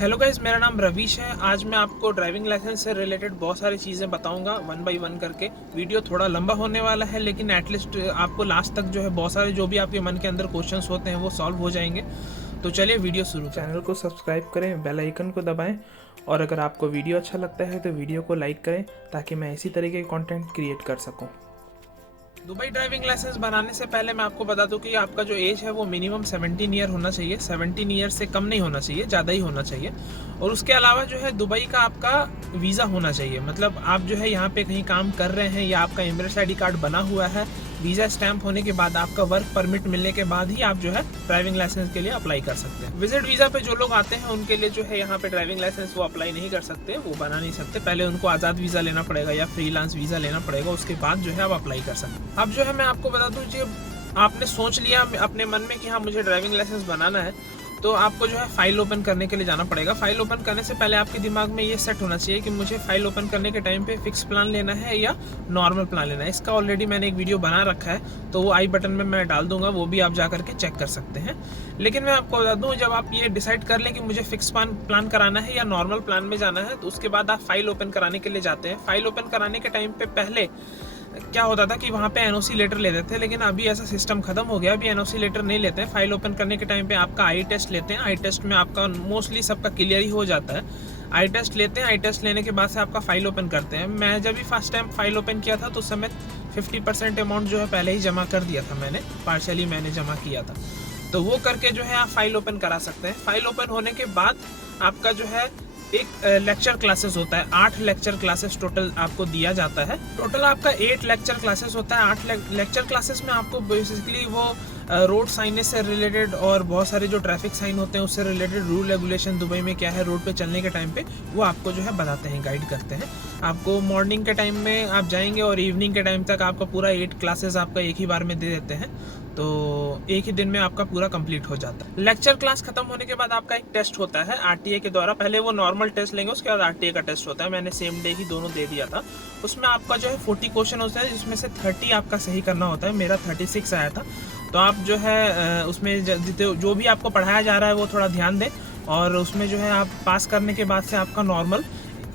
Hello guys, मेरा नाम रवीश है। आज मैं आपको ड्राइविंग लाइसेंस से रिलेटेड बहुत सारी चीज़ें बताऊंगा वन बाय वन करके। वीडियो थोड़ा लंबा होने वाला है, लेकिन एटलीस्ट आपको लास्ट तक जो है बहुत सारे जो भी आपके मन के अंदर क्वेश्चंस होते हैं वो सॉल्व हो जाएंगे। तो चलिए वीडियो शुरू। चैनल को सब्सक्राइब करें, बेल आइकन को दबाएं और अगर आपको वीडियो अच्छा लगता है तो वीडियो को लाइक करें ताकि मैं इसी तरीके के कॉन्टेंट क्रिएट कर सकूँ। दुबई ड्राइविंग लाइसेंस बनाने से पहले मैं आपको बता दूं कि आपका जो एज है वो मिनिमम 17 ईयर होना चाहिए। 17 ईयर से कम नहीं होना चाहिए, ज़्यादा ही होना चाहिए। और उसके अलावा जो है दुबई का आपका वीज़ा होना चाहिए। मतलब आप जो है यहाँ पे कहीं काम कर रहे हैं या आपका एमिरेट्स आईडी कार्ड बना हुआ है, वीज़ा स्टैंप होने के बाद, आपका वर्क परमिट मिलने के बाद ही आप जो है ड्राइविंग लाइसेंस के लिए अप्लाई कर सकते हैं। विजिट वीज़ा पे जो लोग आते हैं उनके लिए जो है यहाँ पे ड्राइविंग लाइसेंस वो अप्लाई नहीं कर सकते, वो बना नहीं सकते। पहले उनको आज़ाद वीज़ा लेना पड़ेगा या फ्रीलांस वीज़ा लेना पड़ेगा, उसके बाद जो है आप अप्लाई कर सकते हैं। अब जो है मैं आपको बता दूँ, जब आपने सोच लिया अपने मन में कि हाँ मुझे ड्राइविंग लाइसेंस बनाना है, तो आपको जो है फाइल ओपन करने के लिए जाना पड़ेगा। फाइल ओपन करने से पहले आपके दिमाग में ये सेट होना चाहिए कि मुझे फाइल ओपन करने के टाइम पे फिक्स प्लान लेना है या नॉर्मल प्लान लेना है। इसका ऑलरेडी मैंने एक वीडियो बना रखा है, तो वो आई बटन में मैं डाल दूंगा, वो भी आप जा करके चेक कर सकते हैं। लेकिन मैं आपको बता दूँ, जब आप ये डिसाइड कर लें कि मुझे फिक्स प्लान कराना है या नॉर्मल प्लान में जाना है, तो उसके बाद आप फाइल ओपन कराने के लिए जाते हैं। फाइल ओपन कराने के टाइम पे पहले क्या होता था कि वहाँ पे एनओसी लेटर लेते थे, लेकिन अभी ऐसा सिस्टम खत्म हो गया। अभी एनओसी लेटर नहीं लेते हैं। फाइल ओपन करने के टाइम पे आपका आई टेस्ट लेते हैं। आई टेस्ट में आपका मोस्टली सबका क्लियर ही हो जाता है। आई टेस्ट लेते हैं। आई टेस्ट लेने के बाद से आपका फाइल ओपन करते हैं। मैं जब भी फर्स्ट टाइम फाइल ओपन किया था तो उस समय 50% अमाउंट जो है पहले ही जमा कर दिया था मैंने, पार्शली मैंने जमा किया था। तो वो करके जो है आप फाइल ओपन करा सकते हैं। फाइल ओपन होने के बाद आपका जो है एक लेक्चर क्लासेस होता है। 8 लेक्चर क्लासेस टोटल आपको दिया जाता है। टोटल आपका 8 लेक्चर क्लासेस होता है। 8 लेक्चर क्लासेस में आपको बेसिकली वो रोड साइनेज से रिलेटेड और बहुत सारे जो ट्रैफिक साइन होते हैं उससे रिलेटेड रूल रेगुलेशन, दुबई में क्या है रोड पे चलने के टाइम पे, वो आपको जो है बताते हैं, गाइड करते हैं। आपको मॉर्निंग के टाइम में आप जाएंगे और इवनिंग के टाइम तक आपका पूरा 8 क्लासेस आपका एक ही बार में दे देते हैं, तो एक ही दिन में आपका पूरा कंप्लीट हो जाता है। लेक्चर क्लास खत्म होने के बाद आपका एक टेस्ट होता है आरटीए के द्वारा। पहले वो नॉर्मल टेस्ट लेंगे, उसके बाद आरटीए का टेस्ट होता है। मैंने सेम डे ही दोनों दे दिया था। उसमें आपका जो है 40 क्वेश्चन होता है, जिसमें से 30 आपका सही करना होता है। मेरा 36 आया था। तो आप जो है उसमें जो भी आपको पढ़ाया जा रहा है वो थोड़ा ध्यान दें, और उसमें जो है आप पास करने के बाद से आपका नॉर्मल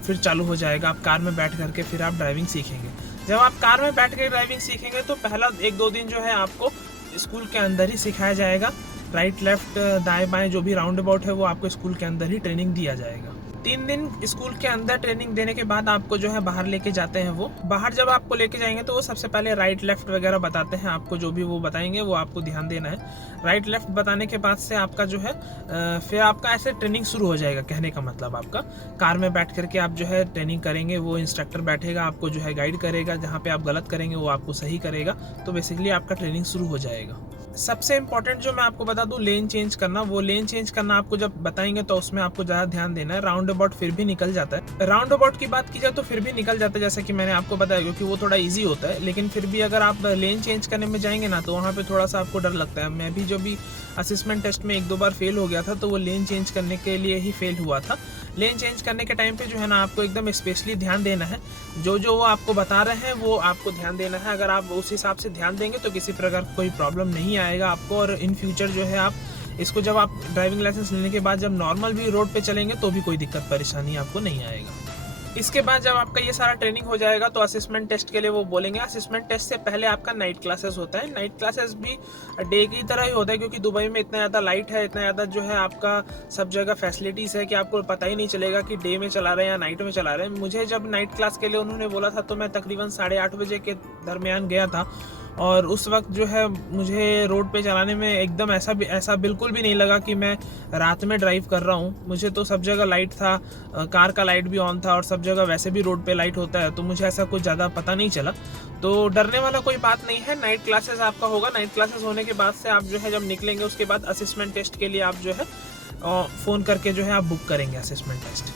फिर चालू हो जाएगा। आप कार में बैठ करके फिर आप ड्राइविंग सीखेंगे। जब आप कार में बैठ कर ड्राइविंग सीखेंगे तो पहला 1-2 दिन जो है आपको स्कूल के अंदर ही सिखाया जाएगा। राइट लेफ्ट दाएं बाएं जो भी राउंड अबाउट है वो आपको स्कूल के अंदर ही ट्रेनिंग दिया जाएगा। 3 दिन स्कूल के अंदर ट्रेनिंग देने के बाद आपको जो है बाहर लेके जाते हैं। वो बाहर जब आपको लेके जाएंगे तो वो सबसे पहले राइट लेफ्ट वगैरह बताते हैं आपको। जो भी वो बताएंगे वो आपको ध्यान देना है। राइट लेफ्ट बताने के बाद से आपका जो है फिर आपका ऐसे ट्रेनिंग शुरू हो जाएगा। कहने का मतलब आपका कार में बैठ करके आप जो है ट्रेनिंग करेंगे, वो इंस्ट्रक्टर बैठेगा, आपको जो है गाइड करेगा। जहाँ पे आप गलत करेंगे वो आपको सही करेगा। तो बेसिकली आपका ट्रेनिंग शुरू हो जाएगा। सबसे इंपॉर्टेंट जो मैं आपको बता दूं, लेन चेंज करना। वो लेन चेंज करना आपको जब बताएंगे तो उसमें आपको ज़्यादा ध्यान देना है। राउंड अबाउट फिर भी निकल जाता है। राउंड अबाउट की बात की जाए तो फिर भी निकल जाता है, जैसा कि मैंने आपको बताया, क्योंकि वो थोड़ा इजी होता है। लेकिन फिर भी अगर आप लेन चेंज करने में जाएंगे ना तो वहाँ पे थोड़ा सा आपको डर लगता है। मैं भी जो भी असेसमेंट टेस्ट में 1-2 बार फेल हो गया था, तो वो लेन चेंज करने के लिए ही फेल हुआ था। लेन चेंज करने के टाइम पे जो है ना आपको एकदम स्पेशली ध्यान देना है। जो वो आपको बता रहे हैं वो आपको ध्यान देना है। अगर आप उस हिसाब से ध्यान देंगे तो किसी प्रकार कोई प्रॉब्लम नहीं आएगा आपको। और इन फ्यूचर जो है आप इसको जब आप ड्राइविंग लाइसेंस लेने के बाद जब नॉर्मल भी रोड पे चलेंगे तो भी कोई दिक्कत परेशानी आपको नहीं आएगा। इसके बाद जब आपका ये सारा ट्रेनिंग हो जाएगा तो असेसमेंट टेस्ट के लिए वो बोलेंगे। असेसमेंट टेस्ट से पहले आपका नाइट क्लासेस होता है। नाइट क्लासेस भी डे की तरह ही होता है, क्योंकि दुबई में इतना ज़्यादा लाइट है, इतना ज़्यादा जो है आपका सब जगह फैसिलिटीज़ है कि आपको पता ही नहीं चलेगा कि डे में चला रहे हैं या नाइट में चला रहे हैं। मुझे जब नाइट क्लास के लिए उन्होंने बोला था तो मैं तकरीबन 8:30 बजे के दरमियान गया था, और उस वक्त जो है मुझे रोड पे चलाने में एकदम ऐसा बिल्कुल भी नहीं लगा कि मैं रात में ड्राइव कर रहा हूँ। मुझे तो सब जगह लाइट था, कार का लाइट भी ऑन था, और सब जगह वैसे भी रोड पे लाइट होता है, तो मुझे ऐसा कुछ ज़्यादा पता नहीं चला। तो डरने वाला कोई बात नहीं है। नाइट क्लासेस आपका होगा। नाइट क्लासेस होने के बाद से आप जो है जब निकलेंगे उसके बाद असेसमेंट टेस्ट के लिए आप जो है फ़ोन करके जो है आप बुक करेंगे असेसमेंट टेस्ट।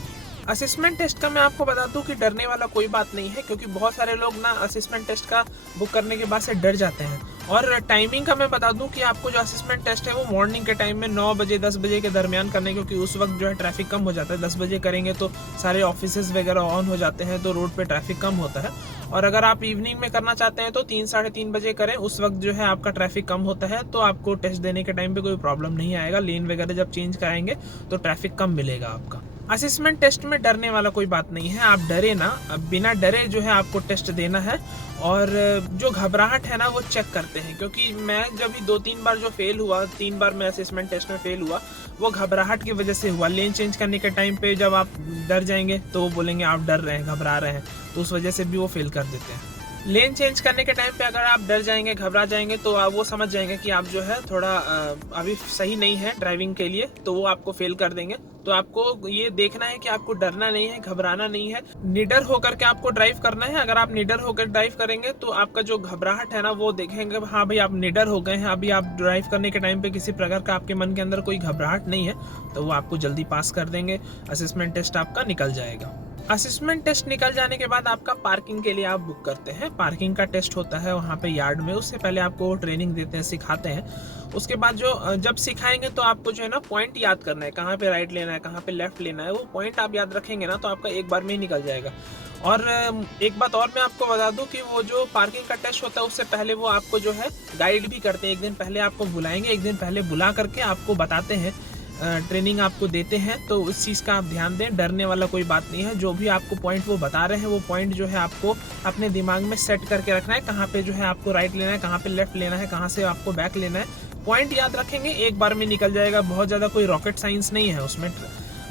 असेसमेंट टेस्ट का मैं आपको बता दूं कि डरने वाला कोई बात नहीं है, क्योंकि बहुत सारे लोग ना असेसमेंट टेस्ट का बुक करने के बाद से डर जाते हैं। और टाइमिंग का मैं बता दूं कि आपको जो असेसमेंट टेस्ट है वो मॉर्निंग के टाइम में 9 बजे 10 बजे के दरमियान करने, क्योंकि उस वक्त जो है ट्रैफिक कम हो जाता है। 10 बजे करेंगे तो सारे ऑफिसेज वगैरह ऑन हो जाते हैं, तो रोड पे ट्रैफिक कम होता है। और अगर आप इवनिंग में करना चाहते हैं तो 3 साढ़े 3 बजे करें, उस वक्त जो है आपका ट्रैफिक कम होता है, तो आपको टेस्ट देने के टाइम पे कोई प्रॉब्लम नहीं आएगा। लेन वगैरह जब चेंज कराएंगे तो ट्रैफिक कम मिलेगा आपका। असेसमेंट टेस्ट में डरने वाला कोई बात नहीं है, आप डरे ना, बिना डरे जो है आपको टेस्ट देना है। और जो घबराहट है ना वो चेक करते हैं, क्योंकि मैं जब 2-3 बार जो फेल हुआ, 3 बार मैं असेसमेंट टेस्ट में फेल हुआ, वो घबराहट की वजह से हुआ। लेन चेंज करने के टाइम पे जब आप डर जाएंगे तो वो बोलेंगे आप डर रहे हैं, घबरा रहे हैं, तो उस वजह से भी वो फेल कर देते हैं। लेन चेंज करने के टाइम पे अगर आप डर जाएंगे, घबरा जाएंगे, तो आप वो समझ जाएंगे कि आप जो है थोड़ा अभी सही नहीं है ड्राइविंग के लिए, तो वो आपको फेल कर देंगे। तो आपको ये देखना है कि आपको डरना नहीं है, घबराना नहीं है, निडर होकर के आपको ड्राइव करना है। अगर आप निडर होकर ड्राइव करेंगे तो आपका जो घबराहट है ना वो देखेंगे, हाँ भाई आप निडर हो गए हैं, अभी आप ड्राइव करने के टाइम पे किसी प्रकार का आपके मन के अंदर कोई घबराहट नहीं है, तो वो आपको जल्दी पास कर देंगे। असेसमेंट टेस्ट आपका निकल जाएगा। असेसमेंट टेस्ट निकल जाने के बाद आपका पार्किंग के लिए आप बुक करते हैं। पार्किंग का टेस्ट होता है वहाँ पे यार्ड में, उससे पहले आपको ट्रेनिंग देते हैं, सिखाते हैं। उसके बाद जब सिखाएंगे तो आपको जो है ना पॉइंट याद करना है, कहाँ पे राइट लेना है, कहाँ पे लेफ्ट लेना है। वो पॉइंट आप याद रखेंगे ना तो आपका एक बार में ही निकल जाएगा। और एक बात और मैं आपको बता दूं कि वो जो पार्किंग का टेस्ट होता है उससे पहले वो आपको जो है गाइड भी करते हैं। एक दिन पहले आपको बुलाएंगे, एक दिन पहले बुला करके आपको बताते हैं, ट्रेनिंग आपको देते हैं। तो उस चीज़ का आप ध्यान दें, डरने वाला कोई बात नहीं है। जो भी आपको पॉइंट वो बता रहे हैं वो पॉइंट जो है आपको अपने दिमाग में सेट करके रखना है, कहाँ पे जो है आपको राइट लेना है, कहाँ पे लेफ्ट लेना है, कहाँ से आपको बैक लेना है। पॉइंट याद रखेंगे, एक बार में निकल जाएगा। बहुत ज़्यादा कोई रॉकेट साइंस नहीं है उसमें,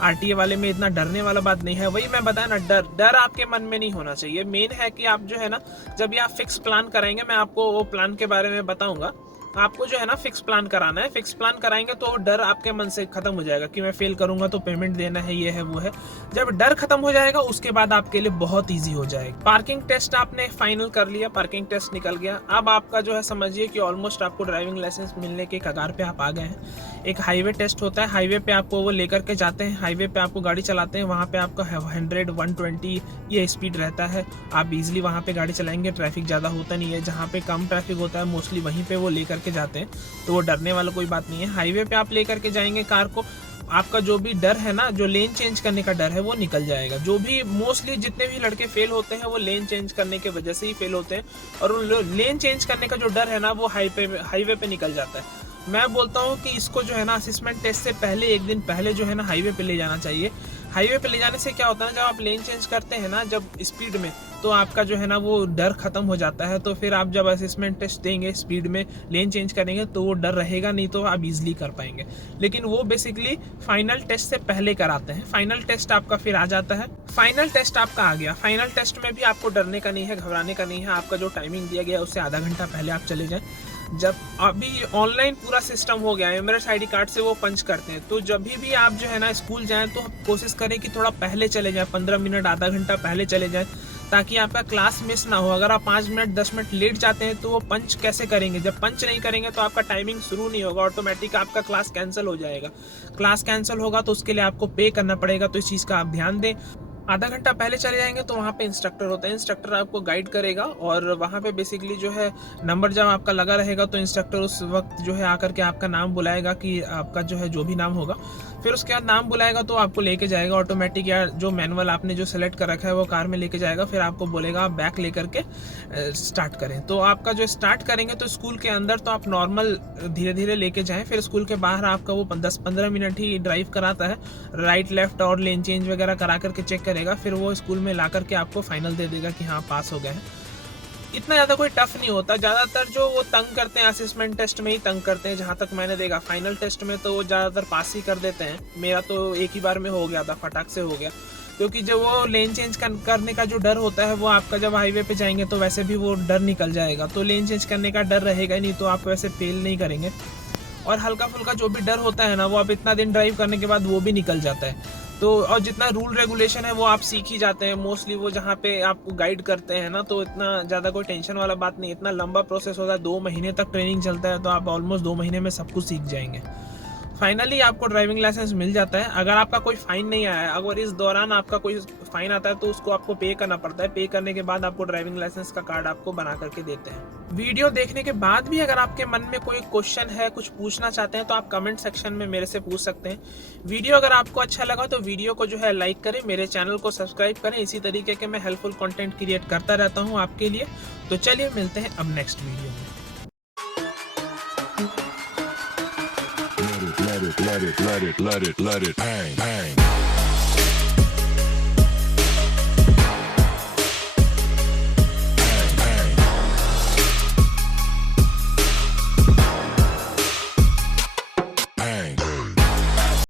आरटीए वाले में इतना डरने वाला बात नहीं है। वही मैं बताया ना, डर आपके मन में नहीं होना चाहिए। मेन है कि आप जो है ना, जब ये आप फिक्स प्लान कराएंगे, मैं आपको वो प्लान के बारे में बताऊंगा, आपको जो है ना फिक्स प्लान कराना है। फिक्स प्लान कराएंगे तो डर आपके मन से खत्म हो जाएगा कि मैं फेल करूंगा तो पेमेंट देना है, ये है वो है। जब डर खत्म हो जाएगा उसके बाद आपके लिए बहुत इजी हो जाएगा। पार्किंग टेस्ट आपने फाइनल कर लिया, पार्किंग टेस्ट निकल गया। अब आपका जो है समझिए कि ऑलमोस्ट आपको ड्राइविंग लाइसेंस मिलने के कगार पे आप आ गए हैं। एक हाईवे टेस्ट होता है, हाईवे पे आपको वो लेकर के जाते हैं, हाईवे पे आपको गाड़ी चलाते हैं। वहाँ पे आपका 100, 120 ये स्पीड रहता है। आप इजीली वहाँ पे गाड़ी चलाएंगे, ट्रैफिक ज़्यादा होता नहीं है। जहाँ पे कम ट्रैफिक होता है मोस्टली वहीं पे वो लेकर के जाते हैं, तो वो डरने वाला कोई बात नहीं है। हाईवे पे आप लेकर के जाएंगे कार को, आपका जो भी डर है ना, जो लेन चेंज करने का डर है वो निकल जाएगा। जो भी मोस्टली जितने भी लड़के फेल होते हैं वो लेन चेंज करने की वजह से ही फेल होते हैं, और लेन चेंज करने का जो डर है ना वो हाईवे पे निकल जाता है। मैं बोलता हूँ कि इसको जो है ना असेसमेंट टेस्ट से पहले, एक दिन पहले जो है ना हाईवे पे ले जाना चाहिए। हाईवे पे ले जाने से क्या होता है ना, जब आप लेन चेंज करते हैं ना जब स्पीड में, तो आपका जो है ना वो डर खत्म हो जाता है। तो फिर आप जब असेसमेंट टेस्ट देंगे, स्पीड में लेन चेंज करेंगे, तो वो डर रहेगा नहीं, तो आप इजीली कर पाएंगे। लेकिन वो बेसिकली फाइनल टेस्ट से पहले कराते हैं। फाइनल टेस्ट आपका फिर आ जाता है। फाइनल टेस्ट आपका आ गया। फाइनल टेस्ट में भी आपको डरने का नहीं है, घबराने का नहीं है। आपका जो टाइमिंग दिया गया है उससे आधा घंटा पहले आप चले जाएं। जब अभी ऑनलाइन पूरा सिस्टम हो गया है, एमआरएस आईडी कार्ड से वो पंच करते हैं, तो जब भी आप जो है ना स्कूल जाएं तो कोशिश करें कि थोड़ा पहले चले जाएं, 15 मिनट आधा घंटा पहले चले जाएं, ताकि आपका क्लास मिस ना हो। अगर आप 5 मिनट 10 मिनट लेट जाते हैं तो वो पंच कैसे करेंगे? जब पंच नहीं करेंगे तो आपका टाइमिंग शुरू नहीं होगा, ऑटोमेटिक आपका क्लास कैंसिल हो जाएगा। क्लास कैंसिल होगा तो उसके लिए आपको पे करना पड़ेगा, तो इस चीज़ का आप ध्यान दें। आधा घंटा पहले चले जाएंगे तो वहाँ पे इंस्ट्रक्टर होता है, इंस्ट्रक्टर आपको गाइड करेगा। और वहाँ पे बेसिकली जो है नंबर जब आपका लगा रहेगा तो इंस्ट्रक्टर उस वक्त जो है आकर के आपका नाम बुलाएगा, कि आपका जो है जो भी नाम होगा, फिर उसके बाद नाम बुलाएगा तो आपको लेके जाएगा ऑटोमेटिक, या जो मैनुअल आपने जो सेलेक्ट कर रखा है वो कार में लेके जाएगा। फिर आपको बोलेगा आप बैक लेकर के स्टार्ट करें। तो आपका जो स्टार्ट करेंगे तो स्कूल के अंदर तो आप नॉर्मल धीरे धीरे लेके जाएं, फिर स्कूल के बाहर आपका वो 10-15 मिनट ही ड्राइव कराता है, राइट लेफ्ट और लेन चेंज वगैरह करा करके चेक करेगा। फिर वो स्कूल में ला करके आपको फाइनल दे देगा कि हाँ पास हो गए हैं। इतना ज़्यादा कोई टफ नहीं होता। ज़्यादातर जो वो तंग करते हैं असेसमेंट टेस्ट में ही तंग करते हैं, जहाँ तक मैंने देखा। फाइनल टेस्ट में तो वो ज़्यादातर पास ही कर देते हैं। मेरा तो एक ही बार में हो गया था, फटाक से हो गया। क्योंकि जब वो लेन चेंज करने का जो डर होता है वो आपका जब हाईवे पे जाएंगे तो वैसे भी वो डर निकल जाएगा, तो लेन चेंज करने का डर रहेगा ही नहीं, तो आप वैसे फेल नहीं करेंगे। और हल्का फुल्का जो भी डर होता है ना, वो आप इतना दिन ड्राइव करने के बाद वो भी निकल जाता है। तो और जितना रूल रेगुलेशन है वो आप सीख ही जाते हैं मोस्टली। वो जहाँ पे आपको गाइड करते हैं ना, तो इतना ज़्यादा कोई टेंशन वाला बात नहीं। इतना लंबा प्रोसेस होता है, 2 महीने तक ट्रेनिंग चलता है, तो आप ऑलमोस्ट 2 महीने में सब कुछ सीख जाएंगे। फाइनली आपको ड्राइविंग लाइसेंस मिल जाता है। अगर आपका कोई फाइन नहीं आया है, अगर इस दौरान आपका कोई फाइन आता है तो उसको आपको पे करना पड़ता है। पे करने के बाद आपको ड्राइविंग लाइसेंस का कार्ड आपको बना करके देते हैं। वीडियो देखने के बाद भी अगर आपके मन में कोई क्वेश्चन है, कुछ पूछना चाहते हैं, तो आप कमेंट सेक्शन में मेरे से पूछ सकते हैं। वीडियो अगर आपको अच्छा लगा तो वीडियो को जो है लाइक करें, मेरे चैनल को सब्सक्राइब करें। इसी तरीके के मैं हेल्पफुल कंटेंट क्रिएट करता रहता हूँ आपके लिए। तो चलिए मिलते हैं अब नेक्स्ट वीडियो में। Let it bang, bang.